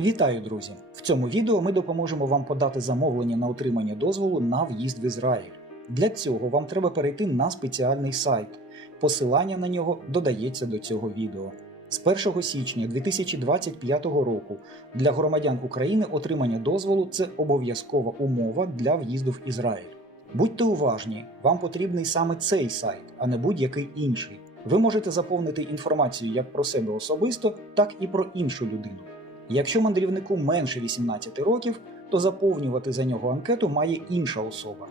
Вітаю, друзі! В цьому відео ми допоможемо вам подати замовлення на отримання дозволу на в'їзд в Ізраїль. Для цього вам треба перейти на спеціальний сайт. Посилання на нього додається до цього відео. З 1 січня 2025 року для громадян України отримання дозволу це обов'язкова умова для в'їзду в Ізраїль. Будьте уважні, вам потрібний саме цей сайт, а не будь-який інший. Ви можете заповнити інформацію як про себе особисто, так і про іншу людину. Якщо мандрівнику менше 18 років, то заповнювати за нього анкету має інша особа.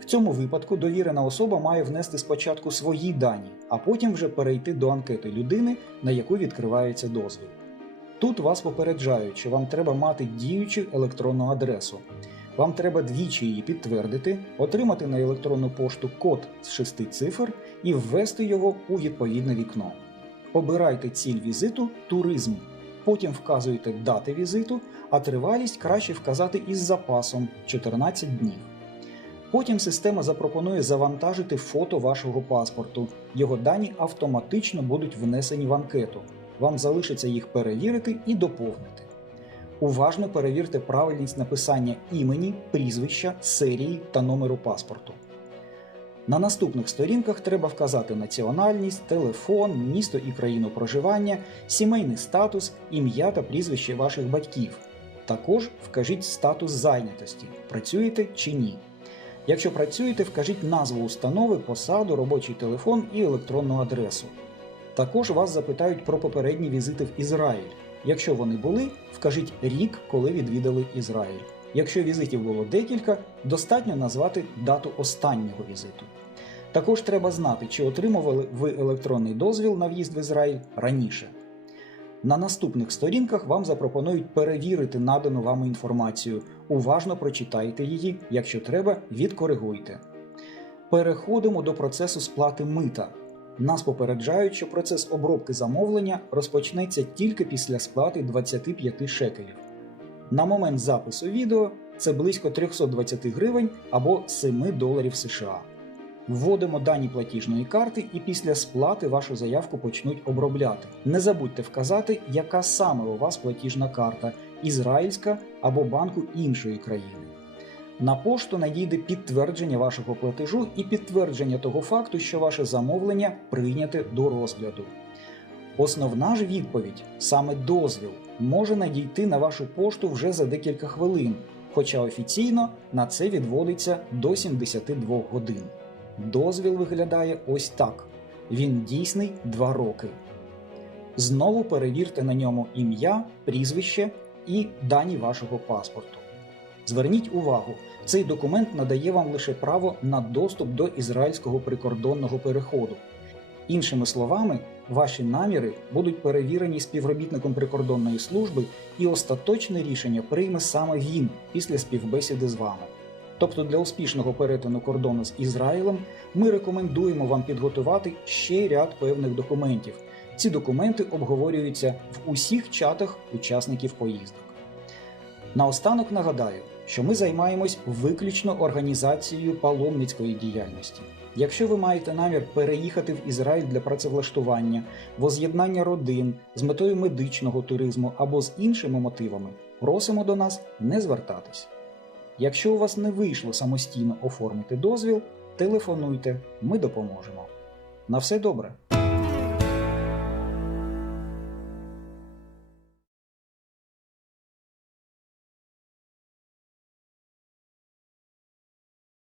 В цьому випадку довірена особа має внести спочатку свої дані, а потім вже перейти до анкети людини, на яку відкривається дозвіл. Тут вас попереджають, що вам треба мати діючу електронну адресу. Вам треба двічі її підтвердити, отримати на електронну пошту код з шести цифр і ввести його у відповідне вікно. Обирайте ціль візиту туризм. Потім вказуєте дати візиту, а тривалість краще вказати із запасом 14 днів. Потім система запропонує завантажити фото вашого паспорту. Його дані автоматично будуть внесені в анкету. Вам залишиться їх перевірити і доповнити. Уважно перевірте правильність написання імені, прізвища, серії та номеру паспорту. На наступних сторінках треба вказати національність, телефон, місто і країну проживання, сімейний статус, ім'я та прізвище ваших батьків. Також вкажіть статус зайнятості, працюєте чи ні. Якщо працюєте, вкажіть назву установи, посаду, робочий телефон і електронну адресу. Також вас запитають про попередні візити в Ізраїль. Якщо вони були, вкажіть рік, коли відвідали Ізраїль. Якщо візитів було декілька, достатньо назвати дату останнього візиту. Також треба знати, чи отримували ви електронний дозвіл на в'їзд в Ізраїль раніше. На наступних сторінках вам запропонують перевірити надану вами інформацію. Уважно прочитайте її, якщо треба, відкоригуйте. Переходимо до процесу сплати мита. Нас попереджають, що процес обробки замовлення розпочнеться тільки після сплати 25 шекелів. На момент запису відео це близько 320 гривень або 7 доларів США. Вводимо дані платіжної карти і після сплати вашу заявку почнуть обробляти. Не забудьте вказати, яка саме у вас платіжна карта ізраїльська або банку іншої країни. На пошту надійде підтвердження вашого платежу і підтвердження того факту, що ваше замовлення прийняте до розгляду. Основна ж відповідь, саме дозвіл, може надійти на вашу пошту вже за декілька хвилин, хоча офіційно на це відводиться до 72 годин. Дозвіл виглядає ось так: він дійсний 2 роки. Знову перевірте на ньому ім'я, прізвище і дані вашого паспорту. Зверніть увагу, цей документ надає вам лише право на доступ до ізраїльського прикордонного переходу. Іншими словами, ваші наміри будуть перевірені співробітником прикордонної служби, і остаточне рішення прийме саме він після співбесіди з вами. Тобто для успішного перетину кордону з Ізраїлем ми рекомендуємо вам підготувати ще ряд певних документів. Ці документи обговорюються в усіх чатах учасників поїздок. Наостанок нагадаю, що ми займаємось виключно організацією паломницької діяльності. Якщо ви маєте намір переїхати в Ізраїль для працевлаштування, воз'єднання родин з метою медичного туризму або з іншими мотивами, просимо до нас не звертатись. Якщо у вас не вийшло самостійно оформити дозвіл, телефонуйте, ми допоможемо. На все добре!